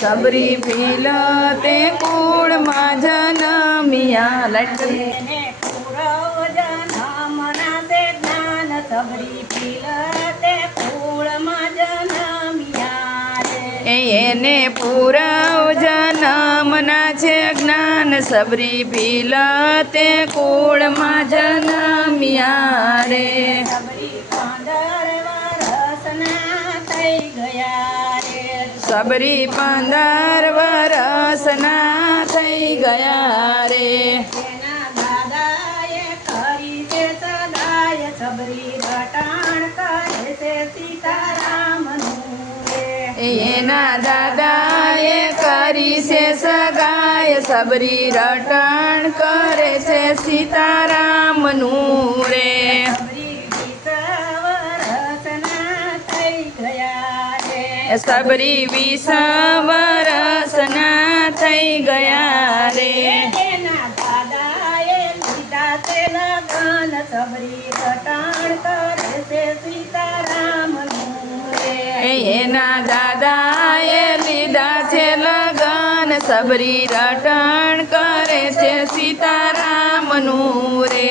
સબરી પીલતે કુળમાં જનમિયા લટકે એને પૂરવ જન્મના તે જ્ઞાન સબરી પીલતે કુળમાં જન્મ્યા રે. એને પૂરવ જનમના છે જ્ઞાન સબરી પીલતે કુળમાં જનમિયા રે. સબરી 15 વર્ષના થઈ ગયા રે. એના દાદાએ કરી છે સગાય સબરી રટાણ કરે છે સીતારામનું રે. સબરી 20 વર્ષના થઈ ગયા રે. એના દાદાએ લીધા તે લગન સબરી રટાણ કરે છે સીતારામનું રે. એના દાદાએ લીધા છે લગન સબરી રટણ કરે છે સીતારામનું રે.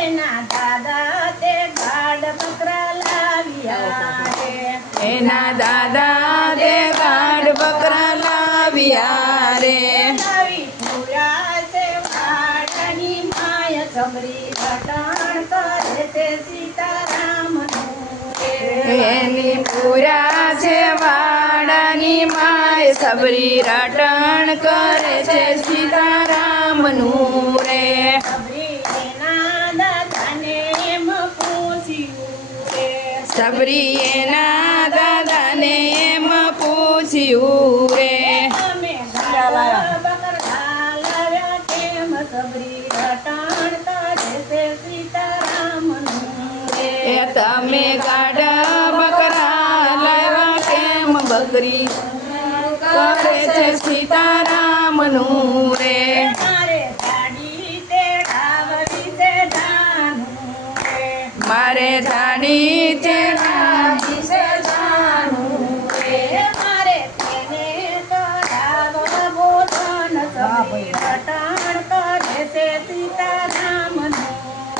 એના દાદા તે ગાઢ બકરા લાવ્યા રે. એના દાદા તે ગાઢ બકરા લાવ્યા રે. નવી પૂરા છે વાડની માય સબરી રટાણ કરે છે સીતારામનું રે. એની પૂરા છે વાડાની માય સબરી રટણ કરે છે સીતારામનું રે. સબરી એના દાદાને એમ પૂછ્યું રે. સબરી એના દાદાને એમ પૂછ્યું રે. અમે ગાઢ બકરા લાવ્યા કેમ સબરી રટાણ કરે છે સીતારામનું રે. એ તમે ગાઢ બકરા લાવ્યા કેમ બકરી કરે છે સીતારામનું રે. મારે જાડી તે ડાવરી તે જાનું રે. મારે જાણી છે જાડી તે જાનું રે. મારે તેને કરાવવો ધન સબરી રટાણ કરે છે સીતારામનું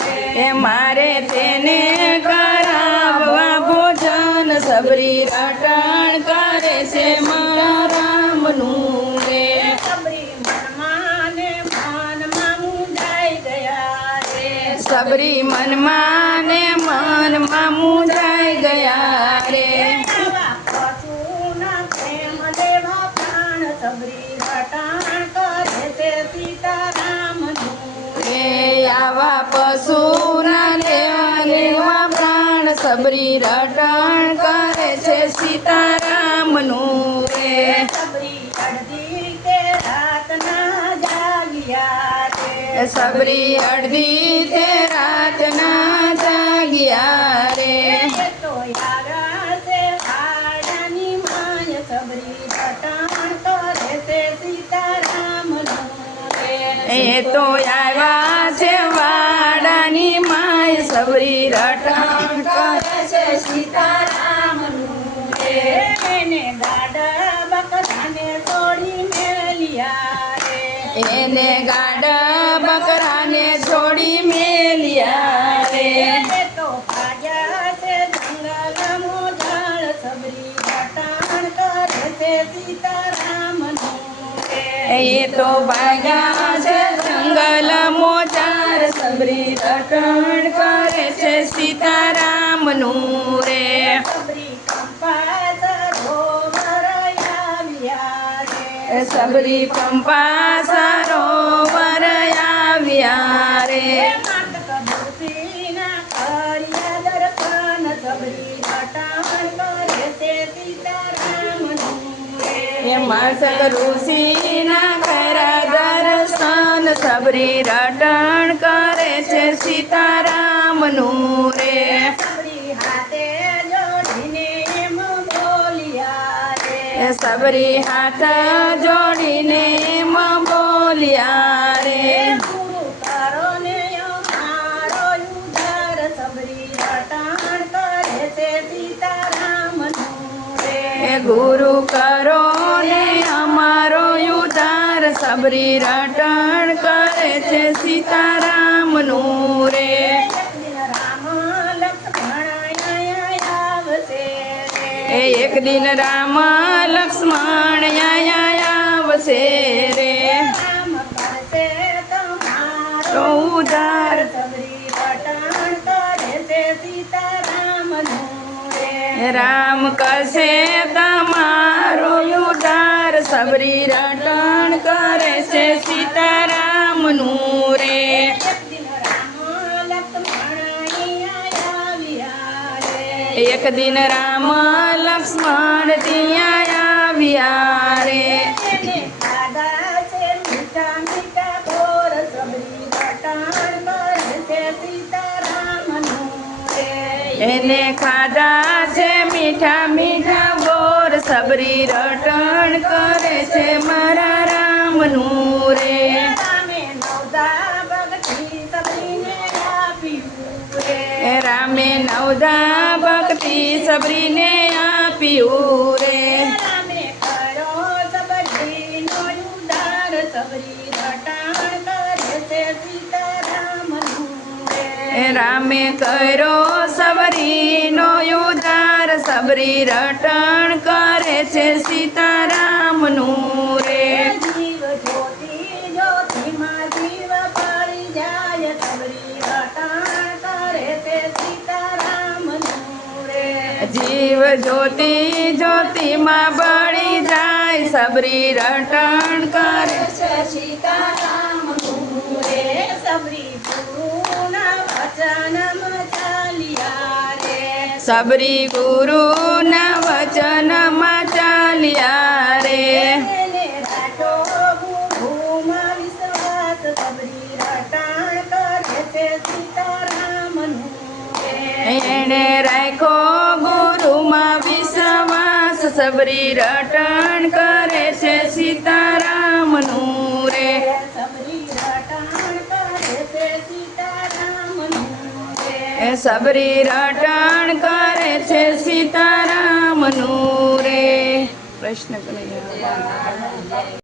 રે. એ મારે તેને કરાવવા ભોજન સબરી રટણ કરે છે મારા રામનું રે. સબરી મનમાં ને મનમાં મુંજાઈ ગયા રે. સબરી મનમાં ને મનમાં મુંજાઈ ગયા રે. આવા પશુના પ્રેમ દેવા પ્રાણ સબરી રટાણ કરે છે સીતારામનું રે. એ આવા પશુના લેવા પ્રાણ સબરી રટણ કરે છે સીતારામનું રે. સબરી અડધી તે રાતના જાગ્યા રે. સબરી અડધી તે રાતના જાગ્યા રે. એ તો આવ્યા છે વાડાની માય સબરી રટાણ કરે છે સીતારામનું રે. એ તો આવ્યા છે વાડાની માય સબરી રટણ કરે છે સીતારામનું રે. એને ગાડા બકરાને તોડી મેલ્યા રે. એને ગાડા બકરાને છોડી મેલ્યા રે. એ તો ભાગ્યા છે જંગલમાં ઝાડ સબરી રટાણ કરે છે સીતારામનું રે. એ તો ભાગ્યા છે જંગલ મોચાર સબરી રટણ કરે છે સીતારામનું રે. સબરી કંપા સરોવર આવ્યા રે. સબરી પંપા સરોવર આવ્યા રે. માટક તુલસીના કર્યા દર્શન સબરી રટાણ કરે છે સીતારામનું રે. એ માસક ઋષિના ખરા દર્શન સબરી રટણ કરે છે સીતારામનું રે. સબરી હાથે જોડીને એમ બોલ્યા રે. સબરી હાથ જોડીને એમ બોલ્યા રે. ગુરુ કરો ને અમારો ઉદ્ધાર સબરી રટાણ કરે છે સીતારામનું રે. ગુરુ કરો ને સબરી રટણ કરે છે સીતારામનું રે. એક દિન રામ લક્ષ્મણ અહીંયા આવશે રે. એક દિન રામ લક્ષ્મણ અહીંયા આવશે રે. રામ કરશે તમારો તો ઉધાર સબરી રટણ કરે છે સીતારામનું રે. રામ કરશે તમારો ઉધાર સબરી રટણ કરે છે સીતારામનું રે. એક દિન રામ લક્ષ્મણ અહીંયા આવ્યા રે. એક દિન રામ લક્ષ્મણ ત્યાં આવ્યા રે. એને ખાધા છે મીઠા મીઠા બોર સબરી રટણ કરે છે સીતારામનું રે. એને ખાધા છે મીઠા મીઠા બોર સબરી રટણ કરે છે મારા રામનું રે. રામે નવધા ભક્તિ સબરીને આપ્યું રે. રામે નવધા ભક્તિ સબરીને આપ્યું રે. રામે કર્યો સબરીનો ઉદ્ધાર સબરી રટણ કરે છે સીતારામનું રે. રામે કર્યો સબરીનો ઉદ્ધાર સબરી રટણ કરે છે સીતારામનું રે. જીવ જ્યોતિ જ્યોતિમાં જીવ પડી જાય સબરી રટણ કરે છે સીતારામનું રે. જીવ જ્યોતિ જ્યોતિમાં બળી જાય સબરી રટણ કરે છે સીતારામનું રે. સબરી ગુરુના વચનમાં ચાલ્યા રે. સબરી ગુરુના વચનમાં ચાલ્યા રે. એને રાખ્યો ગુરુમાં વિશ્વાસ સબરી રટણ કરે છે સીતારામનું રે. એણે રાખ્યો ગુરુમાં વિશ્વાસ સબરી રટણ કરે છે સીતારામનું રે. સબરી રટણ કરે છે સીતારામનું રે. સબરી રટણ કરે છે સીતારામનું રે. કૃષ્ણ કનૈયા